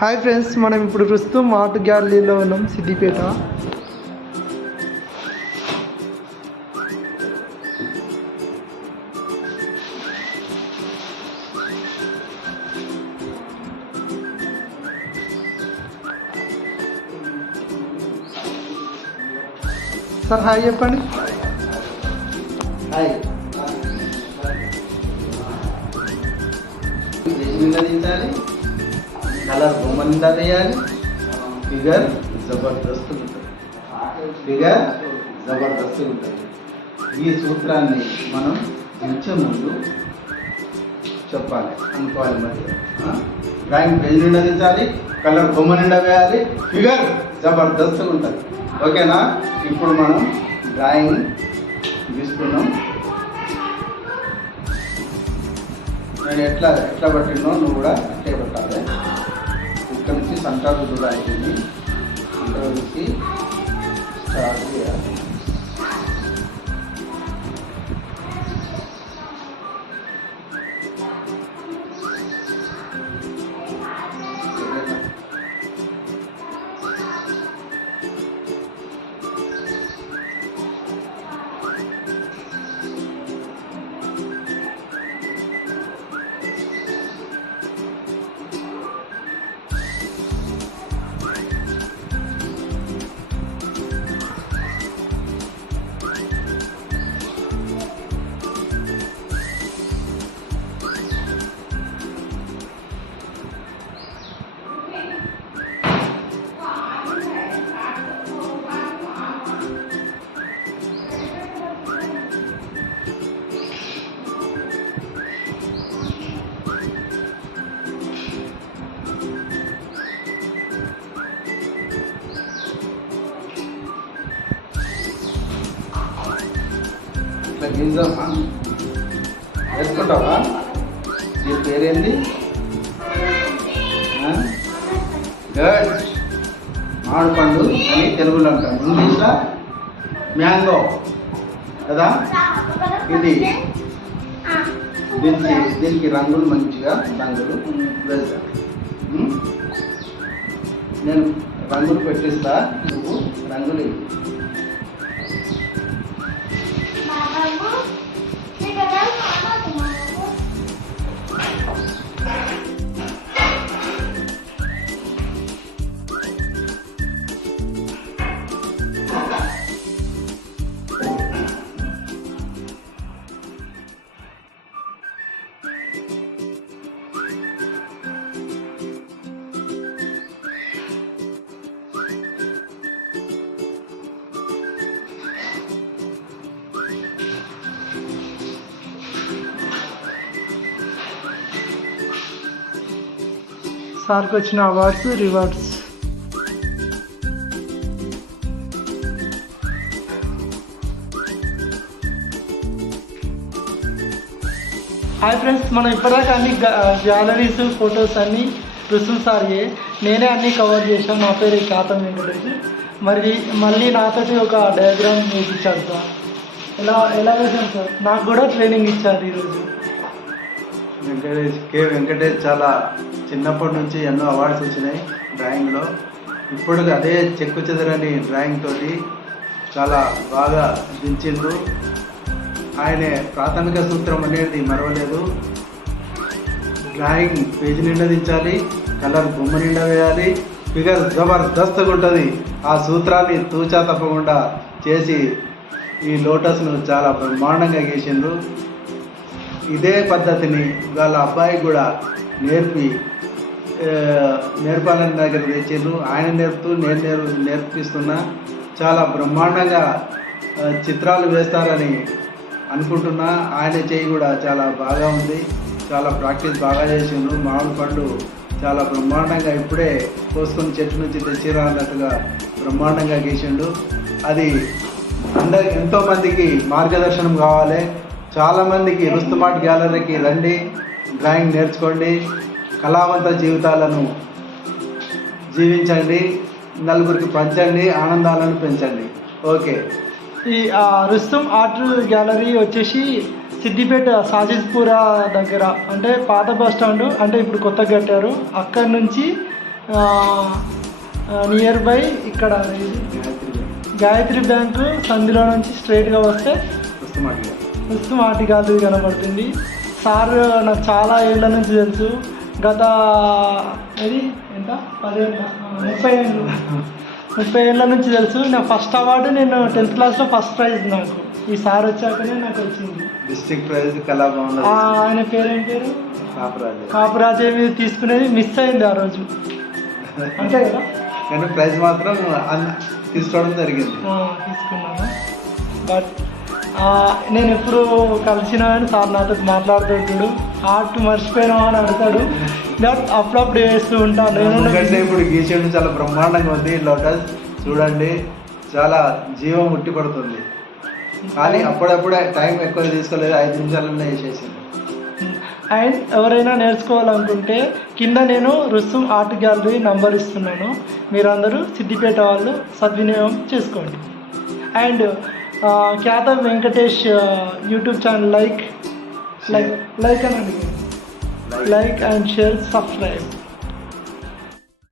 Hi friends, మనం ఇప్పుడు ప్రస్తుతం ఆర్ట్ గ్యాలరీలో ఉన్నాం సిద్దిపేట. సార్ హాయ్ చెప్పండి. హాయ్ దించాలి, కలర్ బొమ్మ నిండా వేయాలి. ఫిగర్ జబర్దస్త్ ఉంటుంది. ఈ సూత్రాన్ని మనం దించే ముందు చెప్పాలి, అనుకోవాలి. మధ్య డ్రాయింగ్ పేజ్ నిండా దించాలి, కలర్ బొమ్మ నిండా వేయాలి, ఫిగర్ జబర్దస్త్ ఉంటుంది. ఓకేనా? ఇప్పుడు మనం డ్రాయింగ్ గీస్తున్నాం. నేను ఎట్లా పట్టినో నువ్వు కూడా అట్లే పట్టాలి. ఇక్కడ నుంచి సంటాలు దూరాలి, సంటాల నుంచి స్టార్ట్ చేయాలి. ఇట్లా గీద్దామా? వేసుకుంటావా? దీని పేరేంది? గడ్ మామిడి పండు అని తెలుగులో అంటాం. ఇంగ్లీష్లో మ్యాంగో కదా. ఇది దీనికి రంగులు మంచిగా వేస్తా. నేను రంగులు పెట్టిస్తా, నువ్వు రంగులు ఇవ్వు. సార్కి వచ్చిన అవార్డ్స్, రివార్డ్స్. హాయ్ ఫ్రెండ్స్, మనం ఇప్పటిదాకా అన్ని గ్యాలరీస్, ఫొటోస్ అన్నీ రుసుము సార్యే. నేనే అన్నీ కవర్ చేశాను. నా పేరు కాతం వెంకటేష్. మళ్ళీ నాతోటి ఒక డయాగ్రామ్ వేయించాడు సార్. ఎలా వేసాను సార్? నాకు కూడా ట్రైనింగ్ ఇచ్చారు ఈరోజు. వెంకటేష్ చాలా చిన్నప్పటి నుంచి ఎన్నో అవార్డ్స్ వచ్చినాయి డ్రాయింగ్లో. ఇప్పుడు అదే చెక్కు చెదరని డ్రాయింగ్ తోటి చాలా బాగా దించిండు. ఆయన ప్రాథమిక సూత్రం అనేది మరవలేదు. డ్రాయింగ్ పేజీ నిండా దించాలి, కలర్ బొమ్మ నిండా వేయాలి, ఫిగర్ జబర్దస్త్ ఉంటుంది. ఆ సూత్రాన్ని తూచా తప్పకుండా చేసి ఈ లోటస్ను చాలా బ్రహ్మాండంగా గీసిండు. ఇదే పద్ధతిని వాళ్ళ అబ్బాయికి కూడా నేర్పాలని దగ్గర తెచ్చిండ్రు. ఆయన నేర్పుతూ నేను నేర్పిస్తున్నా. చాలా బ్రహ్మాండంగా చిత్రాలు వేస్తారని అనుకుంటున్నా. ఆయన చేయి కూడా చాలా బాగా ఉంది. చాలా ప్రాక్టీస్ బాగా చేసిండ్రు. మామిడి పండు చాలా బ్రహ్మాండంగా ఇప్పుడే కోసుకొని చెట్టు నుంచి తెచ్చిరా అన్నట్టుగా బ్రహ్మాండంగా గీసిండు. అది ఎంతోమందికి మార్గదర్శనం కావాలి. చాలామందికి రుస్తుమ్ ఆర్ట్ గ్యాలరీకి రండి, డ్రాయింగ్ నేర్చుకోండి, కళావంత జీవితాలను జీవించండి, నలుగురికి పంచండి, ఆనందాలను పెంచండి. ఓకే. ఈ రుస్తుమ్ ఆర్ట్ గ్యాలరీ వచ్చేసి సిద్దిపేట సాజిద్పుర దగ్గర, అంటే పాత బస్ స్టాండ్, అంటే ఇప్పుడు కొత్తగా కట్టారు. అక్కడి నుంచి నియర్ బై ఇక్కడ ఇది గాయత్రి బ్యాంకు సంధిలో నుంచి స్ట్రైట్గా వస్తే వస్తు మాటికాదు కనబడుతుంది. సార్ నాకు చాలా ఏళ్ళ నుంచి తెలుసు. గత ఇది ఎంత 30 ఏళ్ళ నుంచి తెలుసు. నా ఫస్ట్ అవార్డు నేను 10th క్లాస్లో ఫస్ట్ ప్రైజ్ నాకు ఈ సార్ వచ్చాకనే నాకు వచ్చింది. District prize Kalabhavan. ఆయన పేరేం పేరు? కాపురాజే మీద తీసుకునేది మిస్ అయింది ఆ రోజు, అంతే కదా. కానీ ప్రైజ్ మాత్రం తీసుకోవడం జరిగింది. తీసుకున్నాను. బట్ నేను ఎప్పుడు కలిసినా కానీ సార్ నాతో మాట్లాడుతుంటాడు. ఆర్ట్ మర్చిపోయినావా అని అడుగుతాడు. బట్ అప్పుడప్పుడు వేస్తూ ఉంటాను నేను. ఇప్పుడు గీసేయడం చాలా బ్రహ్మాండంగా ఉంది. లోటస్ చూడండి, చాలా జీవం ఉట్టి పడుతుంది. కానీ అప్పుడప్పుడే టైం ఎక్కువ తీసుకోలేదు, 5 నిమిషాలనే వేసేసింది. అండ్ ఎవరైనా నేర్చుకోవాలనుకుంటే కింద నేను రుసుం ఆర్ట్ గ్యాలరీ నంబర్ ఇస్తున్నాను. మీరందరూ సిద్దిపేట వాళ్ళు సద్వినియోగం చేసుకోండి. And Khyatha Venkatesh YouTube channel like అనండి, లైక్ అండ్ షేర్, సబ్స్క్రైబ్.